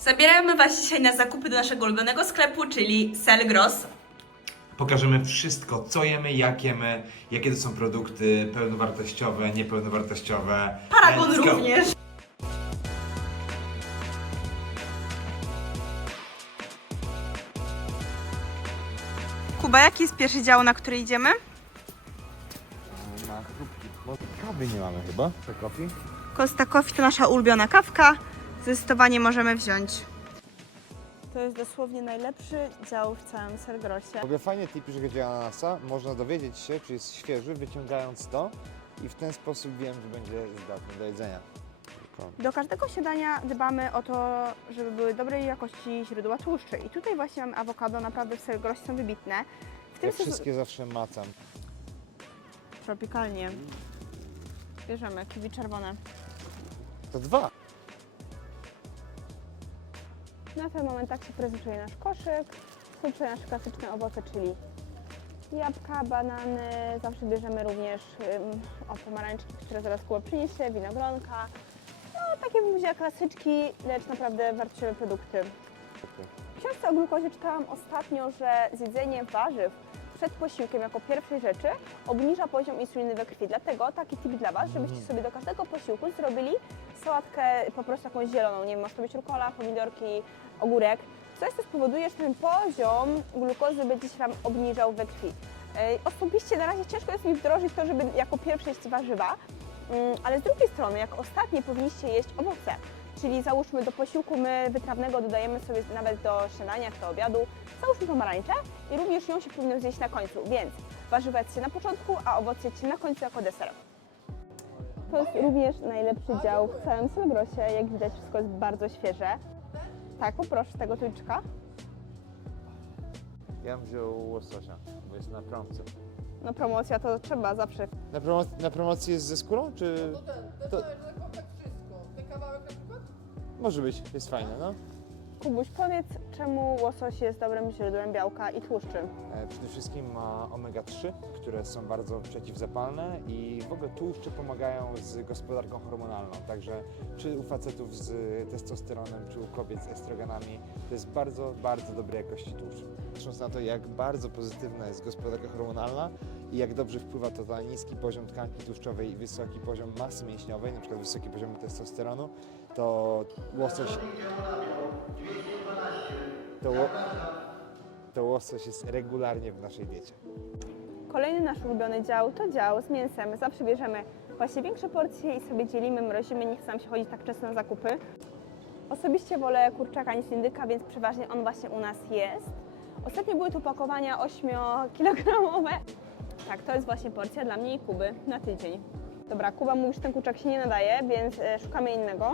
Zabieramy Was dzisiaj na zakupy do naszego ulubionego sklepu, czyli Selgros. Pokażemy wszystko, co jemy, jakie to są produkty pełnowartościowe, niepełnowartościowe. Paragon Let's go. również. Kuba, jaki jest pierwszy dział, na który idziemy? Na chrupki. Bo kawy nie mamy chyba. Coffee? Costa Coffee to nasza ulubiona kawka. Zdecydowanie możemy wziąć. To jest dosłownie najlepszy dział w całym Selgrosie. W ogóle fajnie tej pisze chodzi o ananasa, można dowiedzieć się, czy jest świeży, wyciągając to i w ten sposób wiem, że będzie zdatny do jedzenia. Do każdego śniadania dbamy o to, żeby były dobrej jakości źródła tłuszczy. I tutaj właśnie mamy awokado, naprawdę w Selgrosie są wybitne. W tym Ja wszystkie zawsze macam. tropikalnie. Bierzemy kiwi czerwone. To dwa. Na ten moment tak się prezentuje nasz koszyk. Są tutaj nasze klasyczne owoce, czyli jabłka, banany. Zawsze bierzemy również pomarańczki, które zaraz Kuba przyniesie, winogronka. No takie bym powiedziała klasyczki, lecz naprawdę wartościowe produkty. W książce o glukozie czytałam ostatnio, że zjedzenie warzyw przed posiłkiem jako pierwszej rzeczy obniża poziom insuliny we krwi. Dlatego taki tip dla Was, żebyście sobie do każdego posiłku zrobili sałatkę po prostu jakąś zieloną. Nie wiem, może to być rukola, pomidorki, ogórek. Coś, co spowoduje, że ten poziom glukozy będzie się Wam obniżał we krwi. Osobiście na razie ciężko jest mi wdrożyć to, żeby jako pierwsze jeść warzywa, ale z drugiej strony, jak ostatnie powinniście jeść owoce. Czyli załóżmy do posiłku my wytrawnego dodajemy sobie nawet do śniadania, jak do obiadu, załóżmy pomarańczę i również ją się powinno zjeść na końcu, więc warzywa jedzcie na początku, a owoce jedzcie na końcu jako deser. To jest również najlepszy dział w całym Selgrosie, jak widać wszystko jest bardzo świeże. Tak, poproszę tego tuńczyka. Ja bym wziął łososia, bo jest na promce. No promocja to trzeba zawsze. Na promocji jest ze skórą, czy... To... Może być, jest fajne, no. Kubuś, powiedz, czemu łosoś jest dobrym źródłem białka i tłuszczy? Przede wszystkim ma omega-3, które są bardzo przeciwzapalne i w ogóle tłuszcze pomagają z gospodarką hormonalną. Także czy u facetów z testosteronem, czy u kobiet z estrogenami, to jest bardzo, bardzo dobrej jakości tłuszcz. Patrząc na to, jak bardzo pozytywna jest gospodarka hormonalna i jak dobrze wpływa to na niski poziom tkanki tłuszczowej i wysoki poziom masy mięśniowej, na przykład wysoki poziom testosteronu, to łosoś... To łosoś jest regularnie w naszej diecie. Kolejny nasz ulubiony dział to dział z mięsem. Zawsze bierzemy właśnie większe porcje i sobie dzielimy, mrozimy, nie chce nam się chodzić tak często na zakupy. Osobiście wolę kurczaka niż indyka, więc przeważnie on właśnie u nas jest. Ostatnio były tu opakowania 8-kilogramowe. Tak, to jest właśnie porcja dla mnie i Kuby na tydzień. Dobra, Kuba mówi, że ten kurczak się nie nadaje, więc szukamy innego.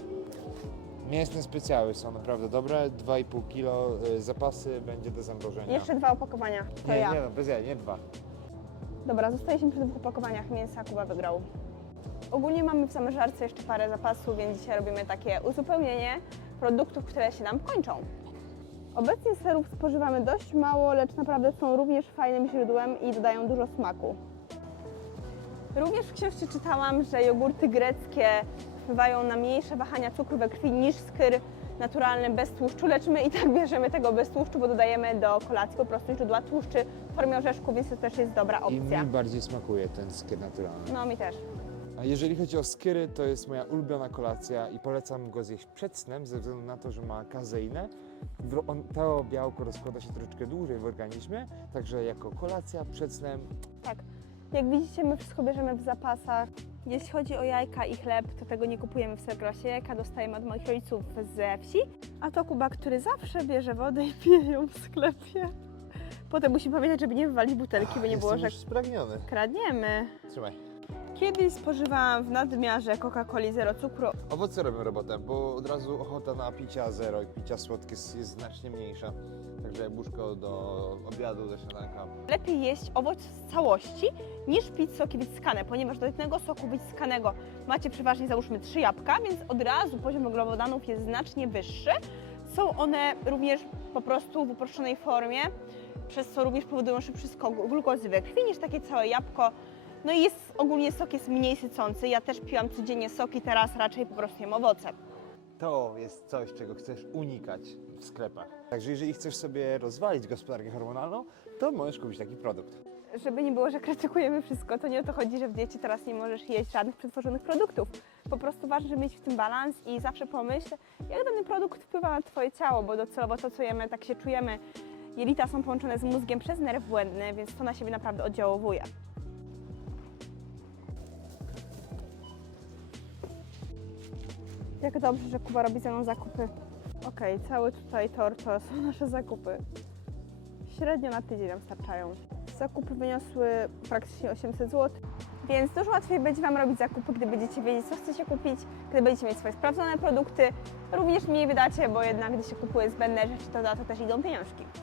Mięsne specjały są naprawdę dobre, 2,5 kg zapasy będzie do zamrożenia. Jeszcze 2 opakowania, to nie, ja. nie no, bez jaj, nie 2. Dobra, zostaliśmy przy 2 opakowaniach mięsa, Kuba wygrał. Ogólnie mamy w zamrażarce jeszcze parę zapasów, więc dzisiaj robimy takie uzupełnienie produktów, które się nam kończą. Obecnie serów spożywamy dość mało, lecz naprawdę są również fajnym źródłem i dodają dużo smaku. Również w książce czytałam, że jogurty greckie wpływają na mniejsze wahania cukru we krwi niż skyr naturalny bez tłuszczu, lecz my i tak bierzemy tego bez tłuszczu, bo dodajemy do kolacji po prostu źródła tłuszczy w formie orzeszku, więc to też jest dobra I opcja. mi bardziej smakuje ten skyr naturalny. No mi też. A jeżeli chodzi o skyry, to jest moja ulubiona kolacja i polecam go zjeść przed snem ze względu na to, że ma kazeinę. To białko rozkłada się troszeczkę dłużej w organizmie, także jako kolacja przed snem. Tak. Jak widzicie, my wszystko bierzemy w zapasach. Jeśli chodzi o jajka i chleb, to tego nie kupujemy w Selgrosie. Jajka dostajemy od moich rodziców ze wsi. A to Kuba, który zawsze bierze wodę i pije ją w sklepie. Potem musi pamiętać, żeby nie wywalić butelki, by nie było, że Jestem już spragniony. kradniemy. Trzymaj. Kiedyś spożywałam w nadmiarze Coca-Coli zero cukru. Owoce robią robotę, bo od razu ochota na picia zero i picia słodkie jest znacznie mniejsza. Także jabłuszko do obiadu, do śniadanka. Lepiej jeść owoc z całości niż pić soki wyciskane, ponieważ do jednego soku wyciskanego macie przeważnie załóżmy 3 jabłka, więc od razu poziom węglowodanów jest znacznie wyższy. Są one również po prostu w uproszczonej formie, przez co również powodują szybszy skok glukozy we krwi niż takie całe jabłko. No i ogólnie sok jest mniej sycący. Ja też piłam codziennie soki, teraz raczej po prostu jem owoce. to jest coś, czego chcesz unikać w sklepach. Także jeżeli chcesz sobie rozwalić gospodarkę hormonalną, to możesz kupić taki produkt. Żeby nie było, że krytykujemy wszystko, to nie o to chodzi, że w diecie teraz nie możesz jeść żadnych przetworzonych produktów. Po prostu ważne, żeby mieć w tym balans i zawsze pomyśl, jak dany produkt wpływa na Twoje ciało, bo docelowo to, co jemy, tak się czujemy. Jelita są połączone z mózgiem przez nerw błędny, więc to na siebie naprawdę oddziałuje. Jak dobrze, że Kuba robi ze mną zakupy. Okej, cały tutaj tor to są nasze zakupy. Średnio na tydzień nam starczają. Zakupy wyniosły praktycznie 800 zł, więc dużo łatwiej będzie Wam robić zakupy, gdy będziecie wiedzieć, co chcecie kupić, gdy będziecie mieć swoje sprawdzone produkty. Również mniej wydacie, bo jednak gdy się kupuje zbędne rzeczy, to za to też idą pieniążki.